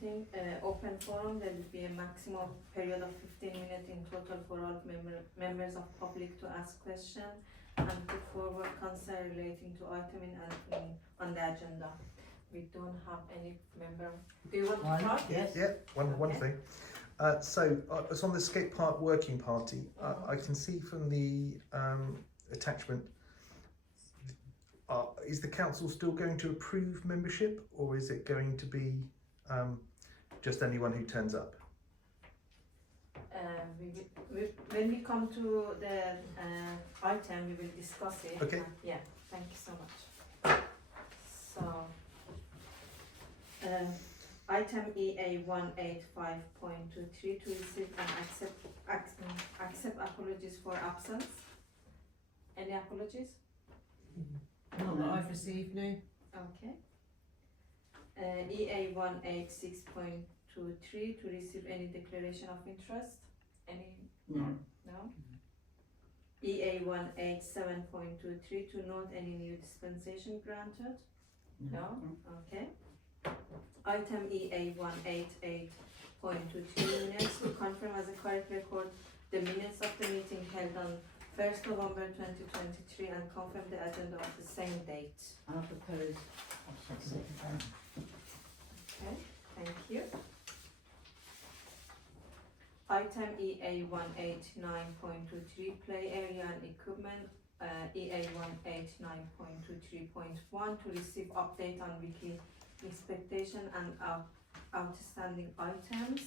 meeting, open forum, there will be a maximum period of 15 minutes in total for all members of public to ask questions and put forward concern relating to item on the agenda. We don't have any member. Do you want to talk? Yes. Yeah, one thing. So it's on the skate park working party. I can see from the attachment. Is the council still going to approve membership, or is it going to be just anyone who turns up? When we come to the item, we will discuss it. Okay. Yeah, thank you so much. So, item EA 185.23 to receive and accept apologies for absence. Any apologies? None that I've received, no. Okay. EA 186.23 to receive any declaration of interest. Any? No. No. EA 187.23 to note any new dispensation granted. No. Okay. Item EA 188.23 minutes to confirm as a correct record the minutes of the meeting held on 1st November 2023 and confirm the agenda of the same date. I'll propose. Okay, thank you. Item EA 189.23 play area and equipment. EA 189.23.1 to receive update on weekly expectation and outstanding items.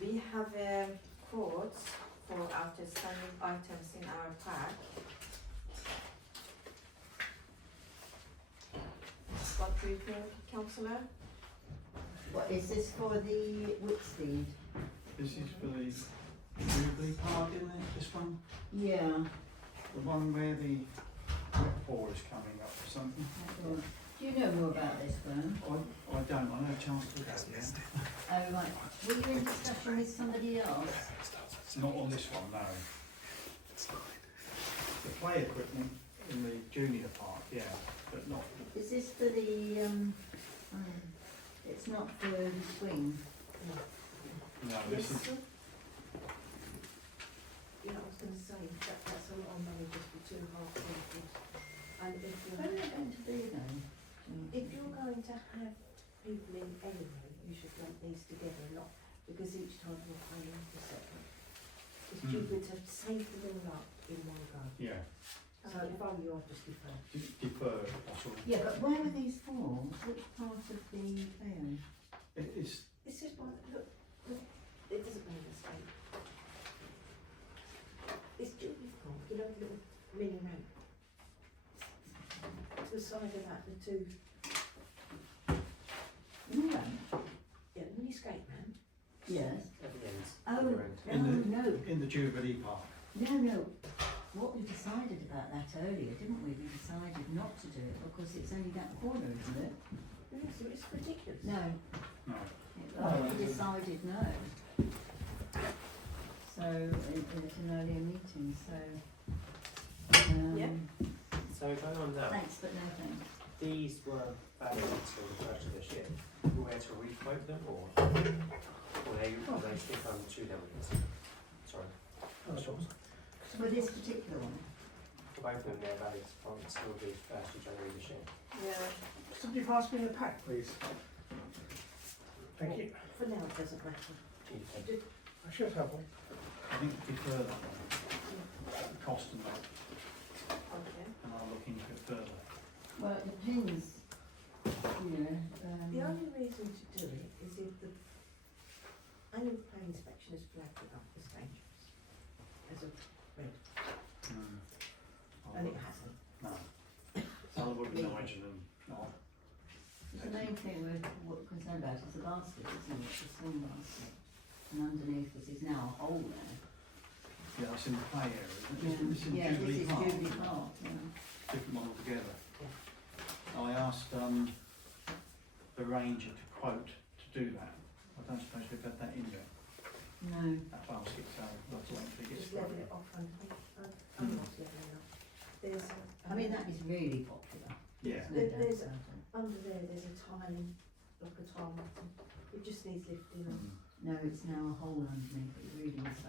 We have quotes for outstanding items in our pack. What do you think, Councillor? What is this for the Whitsteed? This is for the Jubilee Park, isn't it? This one? Yeah. The one where the wet ball is coming up or something? Do you know more about this, Bern? I don't, I know Chance to have it. Oh right. Were you in discussion with somebody else? Not on this one, no. The play equipment in the junior park, yeah, but not. Is this for the it's not for the swing? No, this is. Yeah, I was going to say that's a lot of money just for 2.5 people. And if What are they going to do then? you're going to have people in anyway, you should lump these together, not because each time you're paying for separate. It's stupid to save them all up in one go. Yeah, So if I were you, I'd just defer. deferred, that's all. Yeah, but where were these for? Which part of the plan? It's, This is one, look, it doesn't mean a mistake. It's Jubilee Park, you know, the little mini ramp. To the side of that, the two, No. yeah, the mini skate ramp. Yes. At the end. Oh, no. in the Jubilee Park. No. What we decided about that earlier, didn't we? We decided not to do it because it's only that corner, isn't it? Yes, it's ridiculous. No. No. We decided no. So, at an earlier meeting, so. Yeah. So going on now, Thanks, but no thanks. these were valid until the first of this year. Were we to re-quote them or they stick on 2 delegates? Sorry. For this particular one? For both of them, they're valid until the 1st of January this year. Yeah. Somebody pass me a pack, please. Thank you. For now, it doesn't matter. Independent. I should have one. I think defer that one. The cost and that, Okay. and I'll look into it further. Well, it depends, you know. The only reason to do it is if the annual play inspection has flagged it up as dangerous, as a red, and it hasn't. No. So I wouldn't imagine them not. The main thing we're concerned about is the basket, isn't it? The swing basket. And underneath this is now a hole there. Yeah, that's in the play area, isn't it? This is Yeah, this Jubilee is Park. Jubilee Park, yeah. Different one altogether. Yeah. I asked the ranger to quote to do that. I don't suppose we've had that in yet, No. that basket, so I'll have to wait until it gets Just level thrown. it off underneath. I'm not leveling up. There's, I mean, that is really popular. Yeah. There's no doubt There's- about it. under there, there's a tiling like a tarmac. It just needs lifting up. No, it's now a hole underneath it, really, so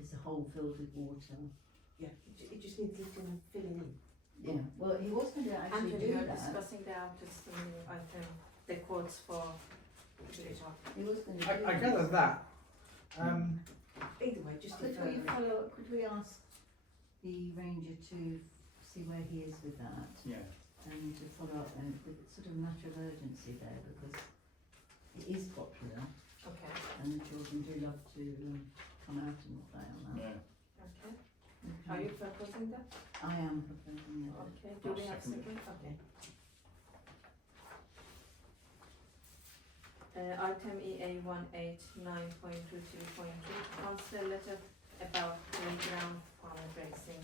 it's a hole filled with water. Yeah, it just needs lifting and filling in. Yeah, well, he was going to actually And do we are that. discussing the testimony item, the quotes for Defibrillator. He was going to do I that. gather that. Either way, just Could defer we it. follow, could we ask the ranger to see where he is with that Yeah. and to follow up and with sort of a matter of urgency there because it is popular Okay, and the children do love to come out and play on that. Yeah. okay. Okay. Are you proposing that? I am proposing that. Okay, do we have second second? Okay. Item EA 189.23.2, council letter about playground fundraising.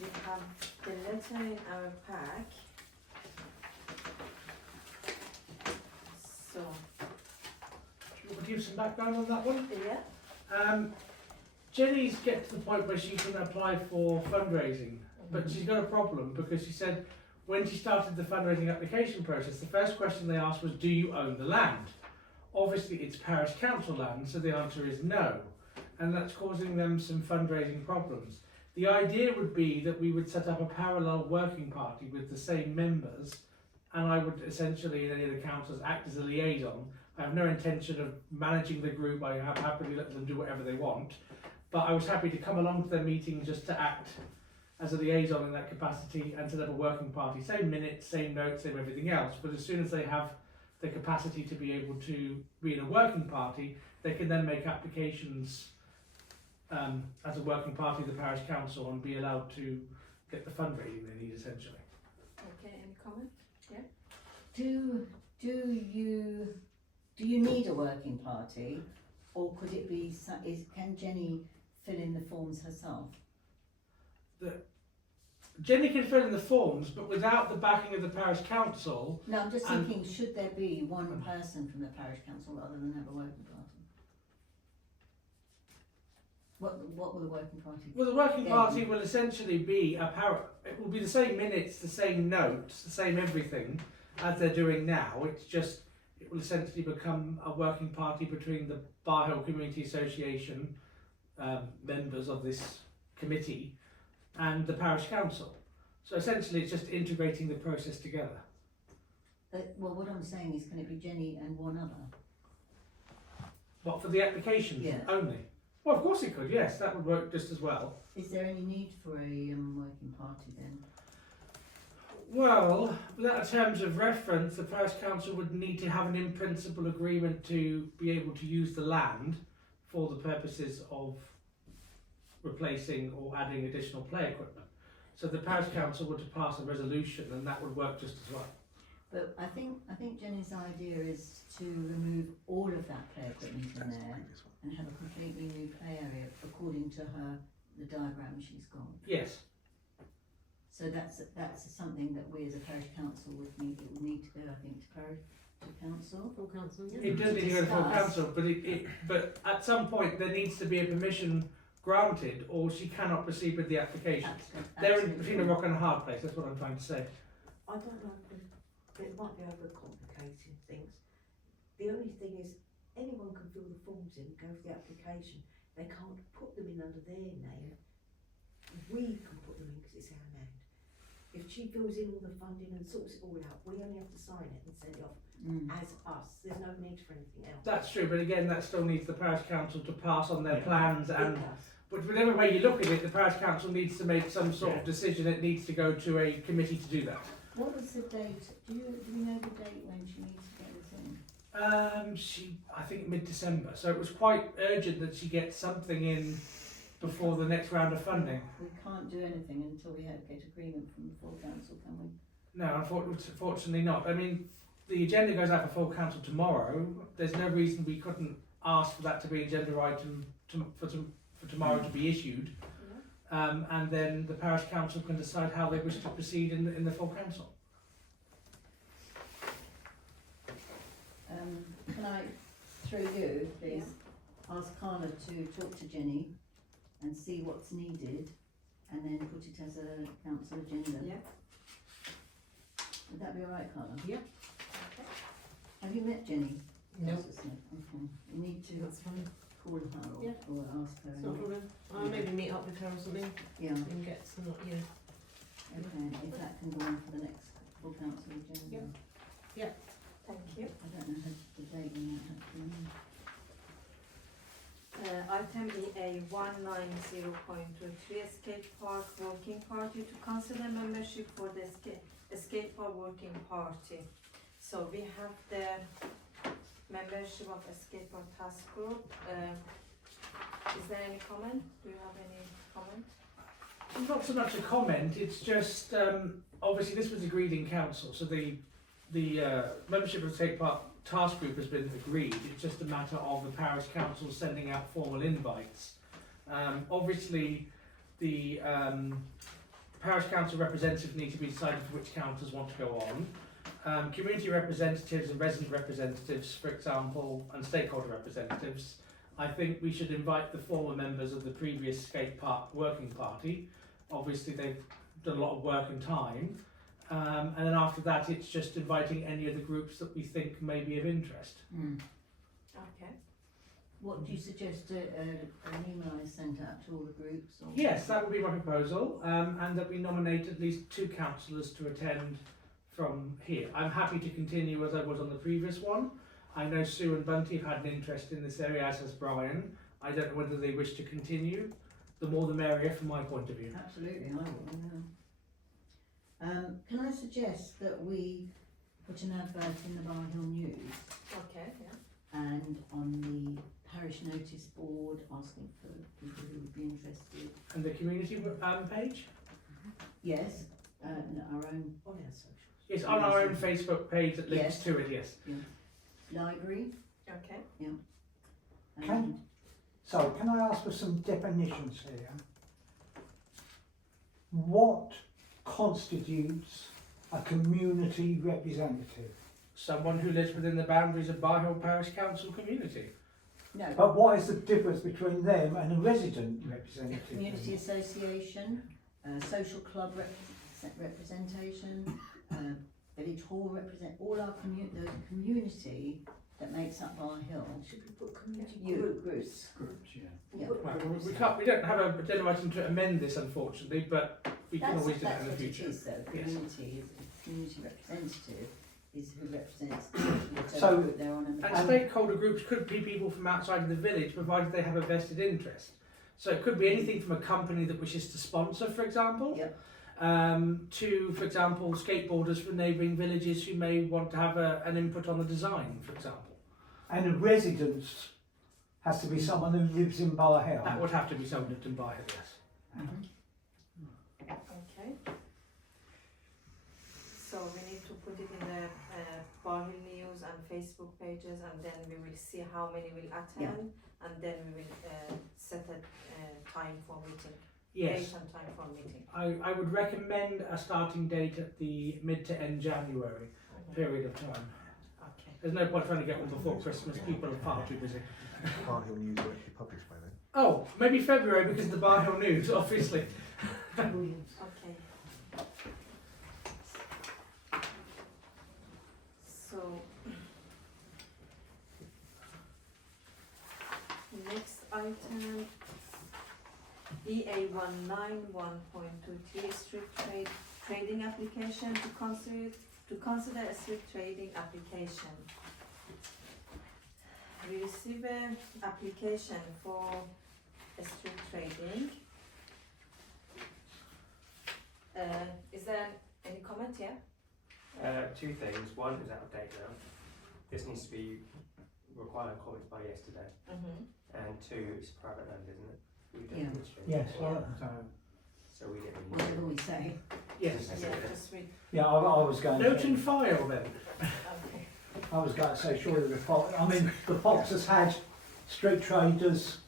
We have the letter in our pack. So, Do you want to give some background on that one? yeah, Jenny's get to the point where she can apply for fundraising, but she's got a problem because she said when she started the fundraising application process, the first question they asked was, do you own the land? Obviously it's parish council land, so the answer is no. And that's causing them some fundraising problems. The idea would be that we would set up a parallel working party with the same members, and I would essentially, in any of the councils, act as a liaison. I have no intention of managing the group, I have happily let them do whatever they want. But I was happy to come along to their meeting just to act as a liaison in that capacity and set up a working party. Same minutes, same notes, same everything else. But as soon as they have the capacity to be able to be in a working party, they can then make applications as a working party of the parish council and be allowed to get the fundraising they need essentially. okay, any comment? Do you need a working party, or could it be? Can Jenny fill in the forms herself? Jenny can fill in the forms, but without the backing of the parish council, No, I'm just And- thinking, should there be one person from the parish council rather than have a working party? What will the working party? well, the working Yeah. party will essentially be it will be the same minutes, the same notes, the same everything as they're doing now. It's just, it will essentially become a working party between the Bar Hill Community Association members of this committee and the parish council. So essentially it's just integrating the process together. Well, what I'm saying is, can it be Jenny and one other? What, for the applications Yeah. only? Well, of course it could, yes, that would work just as well. Is there any need for a working party then? Well, without terms of reference, the parish council would need to have an in-principle agreement to be able to use the land for the purposes of replacing or adding additional play equipment. So the parish council would pass a resolution and that would work just as well. But I think Jenny's idea is to remove all of that play equipment in That's the there previous one. and have a completely new play area according to the diagram she's got. Yes, So that's something that we as a parish council would need to go, I think, to council. Full council, yeah. it does need to go to full Discuss. council, but at some point there needs to be a permission granted or she cannot proceed with the application. They're in between a rock and a hard place, that's what I'm trying to say. I don't know if it might be overcomplicating things. The only thing is, anyone can fill the forms in, go for the application. They can't put them in under their name. We can put them in because it's our land. If she fills in all the funding and sorts it all out, we only have to sign it and send it off as us. There's no need for anything else. That's true, but again, that still needs the parish council to pass on their Yeah. plans It and does. but whatever way you look at it, the parish council needs to make some sort of decision. It needs to go to a committee to do that. What was the date? Do we know the date when she needs to get this in? I think mid-December, so it was quite urgent that she gets something in before the next round of funding. We can't do anything until we get agreement from the full council, can we? No, unfortunately not. I mean, the agenda goes out for full council tomorrow. There's no reason we couldn't ask for that to be an agenda item for tomorrow to be issued. And then the parish council can decide how they wish to proceed in the full council. Can I, through you, please, ask Carla to talk to Jenny and see what's needed and then put it as a council agenda? Yeah. Would that be alright, Carla? Yeah. Okay. Have you met Jenny? No. Councillor Smith? Okay, you need to That's fine. call her or, Yeah. or ask her. It's not a problem. I'll maybe meet up with her or something Yeah, and get some, okay, if that can go on for the next full council agenda. Thank you. I don't know the date when that happened. Item EA 190.23 Escape Park Working Party to consider membership for the Escape Park Working Party. So we have the membership of Escape Park Task Group. Is there any comment? Do you have any comment? Not so much a comment, it's just, obviously this was agreed in council, so the membership of the Take Part Task Group has been agreed, it's just a matter of the Parish Council sending out formal invites. Obviously, the Parish Council representatives need to be decided for which councils want to go on. Community representatives and resident representatives, for example, and stakeholder representatives, I think we should invite the former members of the previous Skate Park Working Party. Obviously, they've done a lot of work and time. And then after that, it's just inviting any of the groups that we think may be of interest. Okay. What do you suggest, an email is sent out to all the groups or? Yes, that would be my proposal, and that we nominate at least 2 councillors to attend from here. I'm happy to continue as I was on the previous one. I know Sue and Bunty have had an interest in this area, as has Brian. I don't know whether they wish to continue. The more the merrier from my point of view. Absolutely, I will, yeah. Can I suggest that we put an advert in the Bar Hill News Okay, yeah. and on the parish notice board asking for people who would be interested? And the community page? Yes, and our own on our socials. It's on our own Facebook page that links Yes. to it, yes. library Okay. and So, can I ask for some definitions here? What constitutes a community representative? Someone who lives within the boundaries of Bar Hill Parish Council community. no, But what is the difference between them and a resident representative? community association, social club representation, village hall all our the community that makes up Bar Hill. Should we put community Groups. Groups, yeah. Yeah. We'll put Well, groups. we don't have a agenda item to amend this, unfortunately, but we can always do that That's in the what it future. is though, Yes. community representative is who represents the So- group they're on and And stakeholder groups could be people from outside of the village, provided they have a vested interest. So it could be anything from a company that wishes to sponsor, for example, Yep. to, for example, skateboarders from neighbouring villages who may want to have an input on the design, for example. And a resident has to be someone who lives in Bar Hill. That would have to be someone to buy it, yes. Okay. So we need to put it in the Bar Hill News and Facebook pages, and then we will see how many will attend, and then we will set a time for meeting. Yes. Date and time for meeting. I would recommend a starting date at the mid to end January period of time. Okay. There's no point trying to get one before Christmas, people are far too busy. Bar Hill News won't be published by then. Oh, maybe February because of the Bar Hill News, obviously. Okay. So next item, EA 191.23 strict trading application to consider a strict trading application. We receive an application for a strict trading. Is there any comment here? 2 things. One is out of date now. This needs to be required comments by yesterday. And 2, it's private land, isn't it? We don't Yeah. need to change Yes, it. well, So we didn't what need do we say? Yes. Yeah, just read. yeah, I was going Note to. and file then. Okay. I was going to say, surely the Fox. I mean, the Fox has had street traders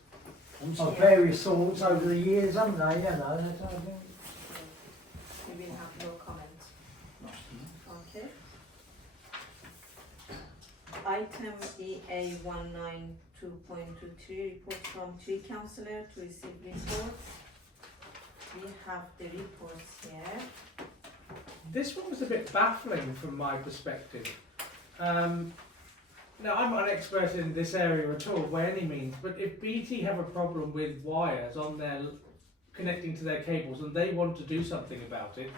of various sorts over the years, haven't they? You know, that's, I think. We will have no comment. Okay. Item EA 192.23 report from Tree Councillor to receive reports. We have the reports here. This one was a bit baffling from my perspective. Now, I'm not an expert in this area at all by any means, but if BT have a problem with wires on their connecting to their cables and they want to do something about it,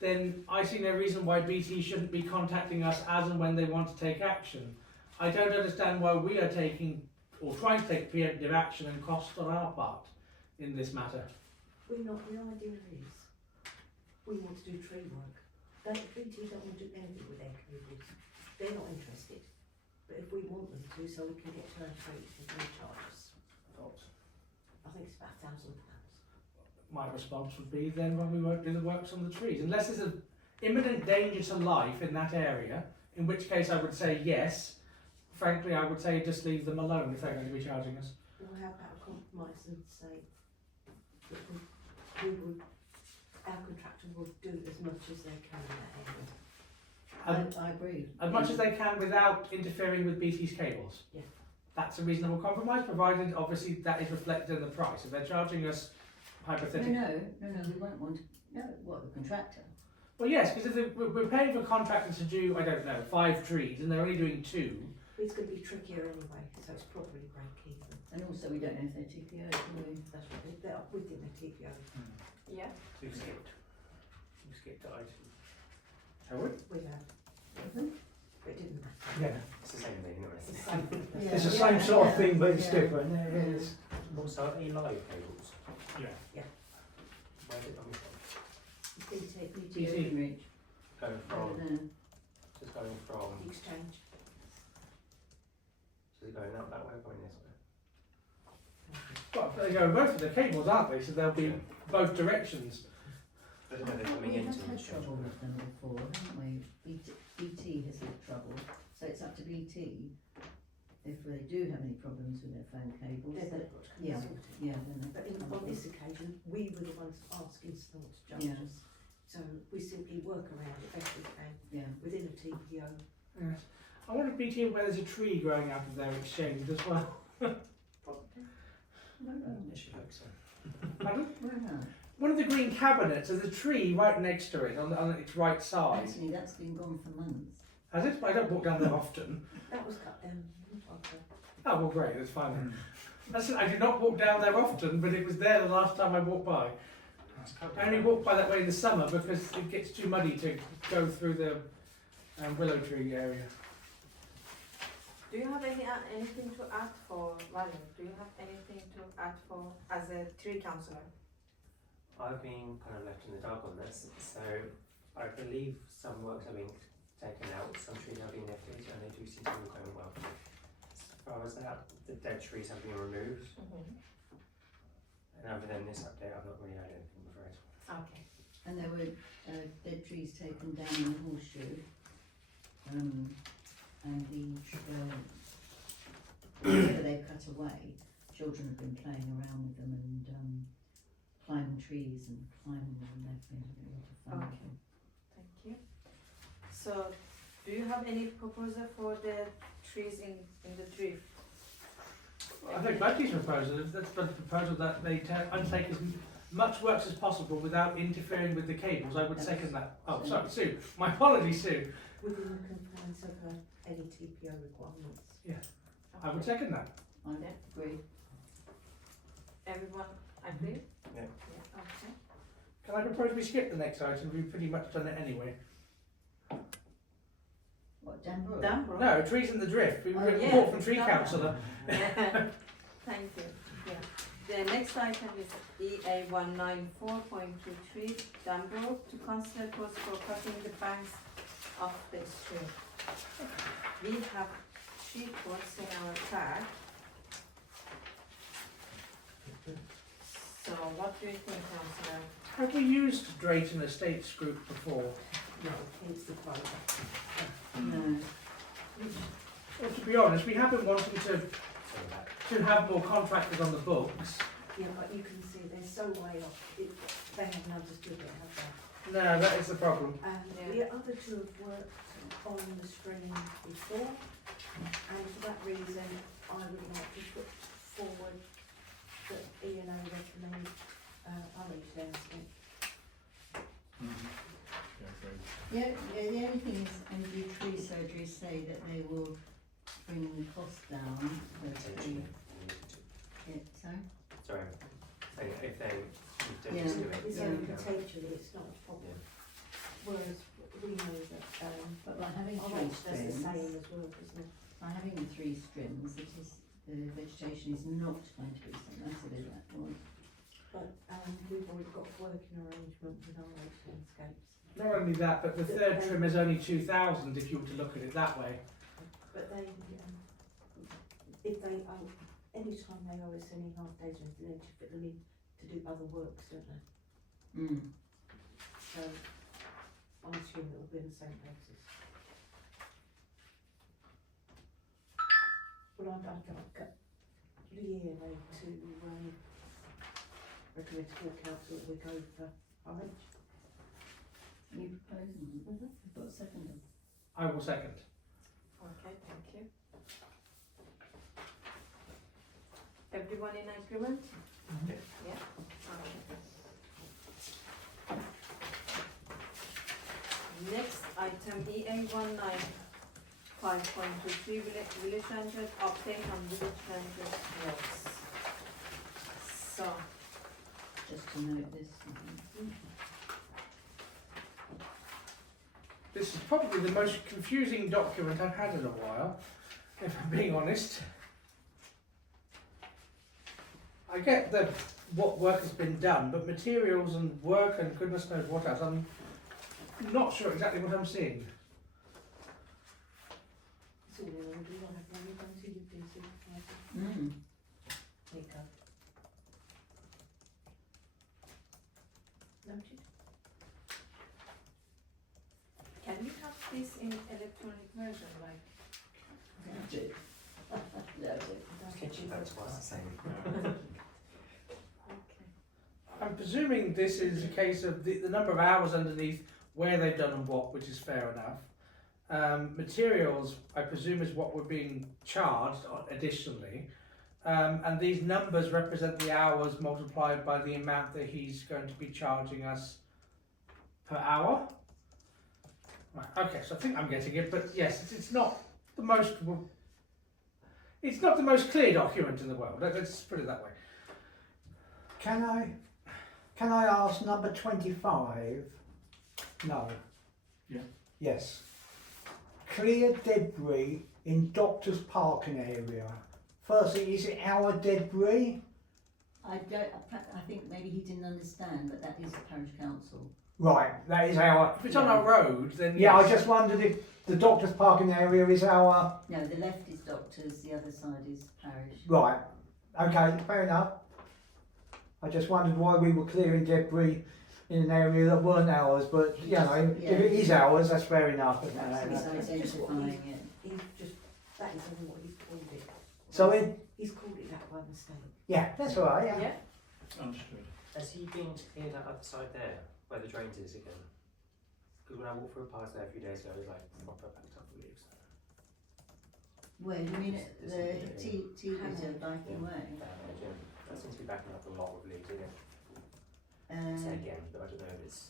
then I see no reason why BT shouldn't be contacting us as and when they want to take action. I don't understand why we are taking or trying to take preemptive action and cost on our part in this matter. We're not, the idea is, we want to do tree work. BT don't want to do anything with their cables. They're not interested. But if we want them to, so we can get to our trees, they can charge us. I think it's about £1,000. My response would be then, well, we won't do the works on the trees. Unless there's an imminent danger to life in that area, in which case I would say yes. Frankly, I would say just leave them alone if they're going to be charging us. Well, how about a compromise and say that we would, our contractor would do as much as they can in that area. I agree. As much as they can without interfering with BT's cables. Yeah. That's a reasonable compromise, provided obviously that is reflected in the price. If they're charging us hypothetically. No, we won't want, no, what, the contractor? Well, yes, because if we're paying for contractors to do, I don't know, 5 trees and they're only doing 2. It's going to be trickier anyway, so it's probably break even. And also we don't know if they're TPO, do we? That's what we think they're TPO. Yeah. We skipped the item. Shall we? We have, Mhm. but it didn't matter. Yeah. It's the same thing, It's isn't the it? same thing. Yeah. It's the same sort of thing, but it's Yeah. different. It is. Also, are you live cables? Yeah. Where's it coming from? BT, BT. Reach. Going from, just going from, the exchange. so is it going up that way or going this way? Well, they go both of the cables, aren't they? So they'll be both directions. I don't know, they're coming We have into had the trouble with them before, haven't we? BT has had trouble, so it's up to BT if they do have any problems with their phone cables. They've that- got to yeah, consult it. yeah, then But on this occasion, we were the ones asking someone to judge Yeah. us. So we simply work around it best we can yeah. within a TPO. Yes. I wonder if BT where there's a tree growing out of their exchange as well. Probably. It should look so. Pardon? Where? One of the green cabinets, there's a tree right next to it on its right side. Actually, that's been gone for months. Has it? I don't walk down there often. That was cut down. Okay. Oh, well, great, that's fine then. That's it, I do not walk down there often, but it was there the last time I walked by. I only walk by that way in the summer because it gets too muddy to go through the willow tree area. Do you have anything to add for Valen? Do you have anything to add for as a tree councillor? I've been kind of left in the dark on this, so I believe some works are being taken out, some trees are being lifted, and they do seem to be going well. As far as that, the dead trees have been removed, and other than this update, I've not really had anything for it. Okay. And there were dead trees taken down in the horseshoe. And whatever they've cut away, children have been playing around with them and climbing trees and climbing them. They've been having a lot of fun. Okay. Thank you. So, do you have any proposal for the trees in the drift? I think Buddy's proposal, if that's the proposal that they undertake as much works as possible without interfering with the cables, I would second that. Oh, sorry, Sue. My apologies, Sue. Within the confines of any TPO requirements. I would second that. I agree. Everyone agree? Yeah. Okay. Can I propose we skip the next item? We've pretty much done it anyway. What, Dan Brook? Done, No, trees in the drift. We Oh, were yeah. report from Tree Done. Councillor. Thank you. Yeah. The next item is EA 194.23 Brook to consider costs for cutting the banks of the stream. We have 3 quotes in our pack. So what do you think, Councillor? Have we used Drayton Estates Group before? No, hence the quote. No. Well, to be honest, we have been wanting So that, to have more contractors on the books. Yeah, but you can see they're so way off. They haven't understood it, have they? No, that is the problem. And Yeah. the other 2 have worked on the stream before, and for that reason, I would like to put forward that E&O recommend Orange Downsmith. go through. Yeah, the only thing is, MG Tree Surgery say that they will bring the cost down. Potentially. Sorry? Sorry. Saying if they don't Yeah. just do it. It's Yeah. only potentially, it's not a problem. Whereas we know that, But by having our three Oxford's the strings, same as well, isn't it? by having the three strings, it is, the vegetation is not going to be so massive as that was. But, we've already got a working arrangement with our landscapes. Not only that, but the third trim is only 2,000 if you were to look at it that way. But they, if they, any time they owe us any half days, they need to fit them in to do other works, don't they? So, I'm assuming it will be on the same basis. Well, I'd like Leah to, recommend to full council that we go for RH. You proposing? You've got a second. I will second. Okay, thank you. Everyone in agreement? Yeah. Okay. Next item, EA 195.23 Village Rangers update on Village Rangers works. So, Just to note this. This is probably the most confusing document I've had in a while, if I'm being honest. I get that what work has been done, but materials and work and goodness knows what else, I'm not sure exactly what I'm seeing. So, we don't have money until you've been supervisor. Mm. There you go. Noted? can we have this in electronic version, like? Noted. Noted. Kitchen votes twice the same. Okay. I'm presuming this is a case of the number of hours underneath, where they've done and what, which is fair enough. Materials, I presume, is what we're being charged additionally. And these numbers represent the hours multiplied by the amount that he's going to be charging us per hour. Right, okay, so I think I'm getting it, but yes, it's not the most. It's not the most clear document in the world. Let's put it that way. Can I ask number 25? No. Yeah. Yes. Clear debris in Doctor's parking area. Firstly, is it our debris? I think maybe he didn't understand, but that is the parish council. Right, that is our. If it's on our road, then Yeah, yes. I just wondered if the Doctor's parking area is our. No, the left is doctors, the other side is parish. Right. Okay, fair enough. I just wondered why we were clearing debris in an area that weren't ours, but you know, Yeah. if it is ours, that's fair enough. He's That's just what identifying it. He's just, that is only what he's called it. So He's called it that by mistake. yeah, that's all right. Yeah. Yeah, Understood. Has he been to clear that other side there, where the drains is again? Because when I walked through past there a few days ago, it was like proper backed up with leaves. Where, you mean at This the is T-Bitter biking way? That seems to be backing up a lot with leaves, isn't it? Say Um, again, but I don't know if it's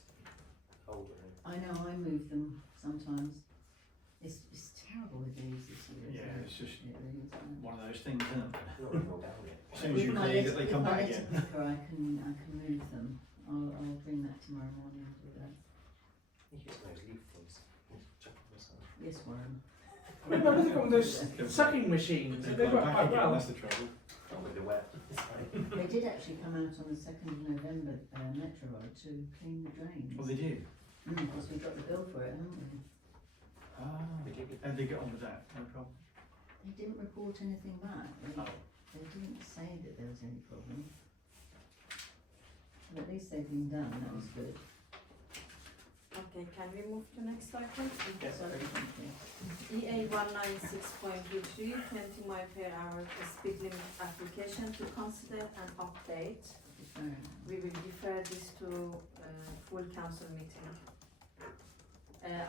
old or I know, I move them sometimes. It's terrible with these this year. isn't Yeah, it? it's just It really is, one of those things, isn't it? not really all down yet. As soon as you With my clear it, litter- they come with my back litter again. picker, I can move them. I'll bring that tomorrow morning and do that. You use those leaf things. Chuck them aside. Yes, Warren. Remember they've got those sucking machines. They They've come got back quite again, well. that's the trouble. Not with the wet. Sorry. They did actually come out on the 2nd of November, Metro Road, to clean the drains. Oh, they do? Because we got the bill for it, haven't we? Ah. And they get on with that, no problem. They didn't report anything back. Oh. They didn't say that there was any problem. But at least they've been done, that was good. okay, can we move to next item? Yes. Sorry, thank you. EA 196.23 20 mile per hour speed limit application to consider and update. We will defer this to full council meeting.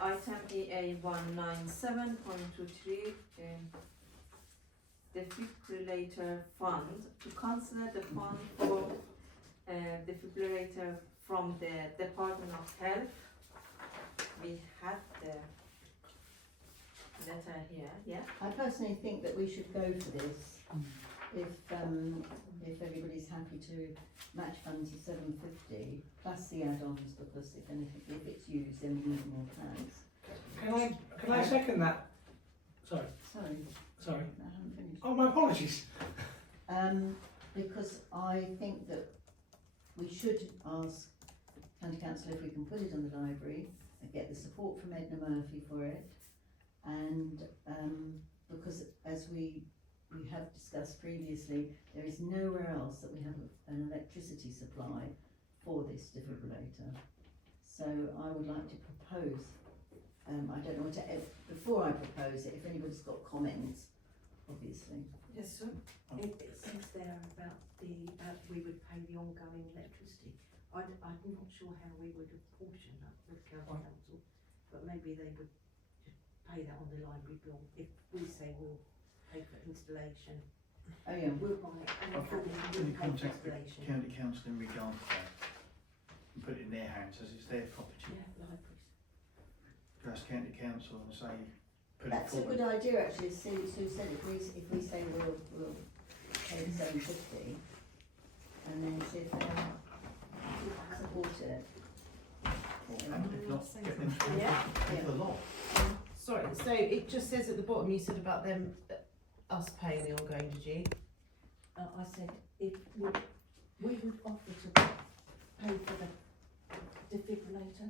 Item EA 197.23 Defibrillator fund, to consider the fund for defibrillator from the Department of Health we had the letter here, yeah? I personally think that we should go for this. If everybody's happy to match funds of 750 plus the add-ons, because if anything, if it's used, then we need more plans. Can I second that? Sorry. Sorry, I haven't finished. Oh, my apologies. Because I think that we should ask County Council if we can put it on the library and get the support from Edna Murphy for it. And because as we have discussed previously, there is nowhere else that we have an electricity supply for this defibrillator. So I would like to propose, I don't know what to, before I propose it, if anybody's got comments, obviously. Yes, sir. It says there about we would pay the ongoing electricity. I'm not sure how we would apportion that with County Council, but maybe they would just pay that on the library bill. If we say we'll pay for installation, Oh yeah. we'll buy it and I thought we'll we pay for contact the installation. county council in regard to that and put it in their hands as it's their property. Yeah, libraries. Go ask county council and say, put it That's a forward. good idea actually. Sue said if we say we'll pay the 750 and then see if they support it. And if not, get them to Yeah. pay the lot. Sorry, so it just says at the bottom, you said about them, us paying the ongoing, did you? I said if we would offer to pay for the defibrillator.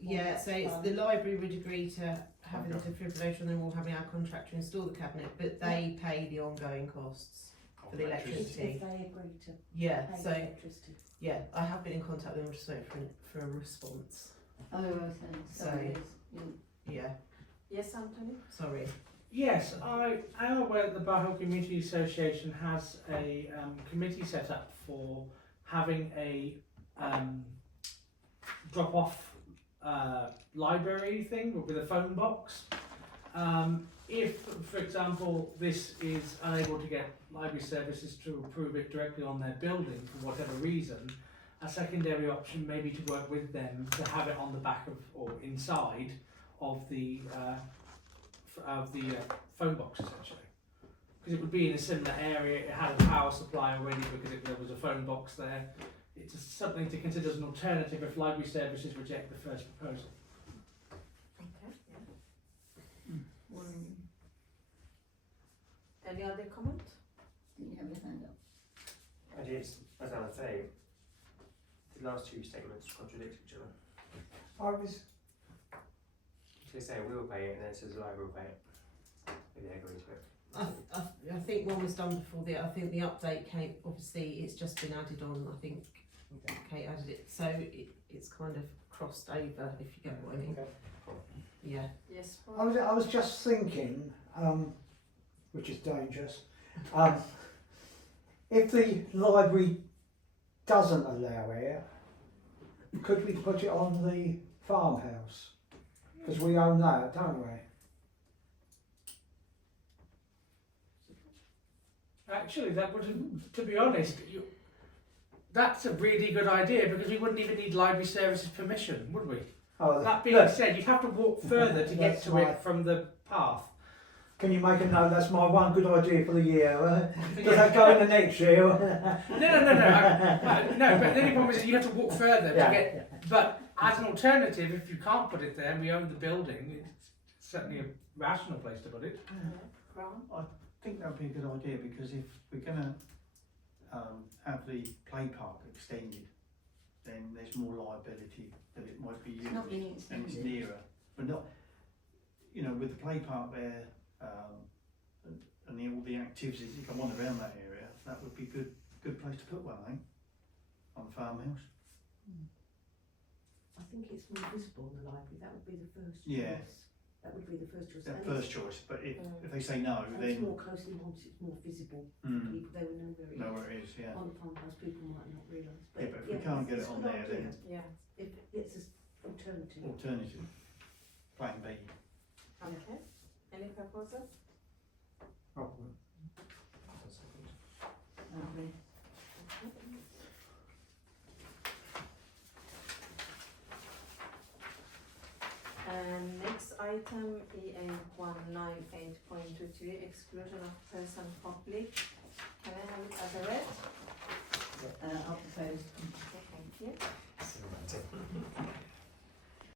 Yeah, that's so it's fine. the library would agree to having the defibrillator and then we'll having our contractor install the cabinet, but they pay the ongoing costs for the If electricity. they agree to Yeah, pay so, the electricity. yeah, I have been in contact with them, I'm just waiting for a response. Oh, okay. Sorry. Yeah, Yes, Anthony? sorry. Yes, I am aware that the Bar Hill Community Association has a committee set up for having a drop-off library thing with a phone box. If, for example, this is unable to get library services to approve it directly on their building for whatever reason, a secondary option may be to work with them to have it on the back of or inside of the phone box essentially, because it would be in a similar area. It had a power supply already because there was a phone box there. It's something to consider as an alternative if library services reject the first proposal. Okay, yeah. Any other comment? Didn't you have your hand up? I did, as I was saying, the last two statements contradict each other. I was, They say we'll pay it and then it says the library will pay it. Maybe they agree to it. I think one was done before the, I think the update came, obviously it's just been added on, I think Kate added it, so it's kind of crossed over, if you get what I mean. Yeah. Yes, I was just thinking, which is dangerous, if the library doesn't allow it, could we put it on the farmhouse? Because we own that, don't we? Actually, that would, to be honest, that's a really good idea because we wouldn't even need library services permission, would we? Oh, That being look, said, you'd have to walk further to get That's to right. it from the path. can you make a note? That's my one good idea for the year. Does that go in the next year? No, but the only problem is that you have to walk further to get. But as an alternative, if you can't put it there and we own the building, it's certainly a rational place to put it. Brown? I think that would be a good idea because if we're going to have the play park extended, then there's more liability that it might be used It's not being and it's extended. nearer. But not, you know, with the play park there and all the activities that go on around that area, that would be good place to put one, I think, on the farmhouse. I think it's more visible in the library. That would be the first Yeah. choice. That would be the first choice. That And first choice, but if they say no, and it's then more closely monitored, it's more visible. mm, People, they will know where it know is. where it is, yeah. On the farmhouse, people might not realise. Yeah, but if we can't get it it's a on good there, idea. then Yeah. If it's an alternative. alternative, plan B. Okay. Any proposal? Lovely. item EA 198.23, exclusion of person public. Can I have it as a read?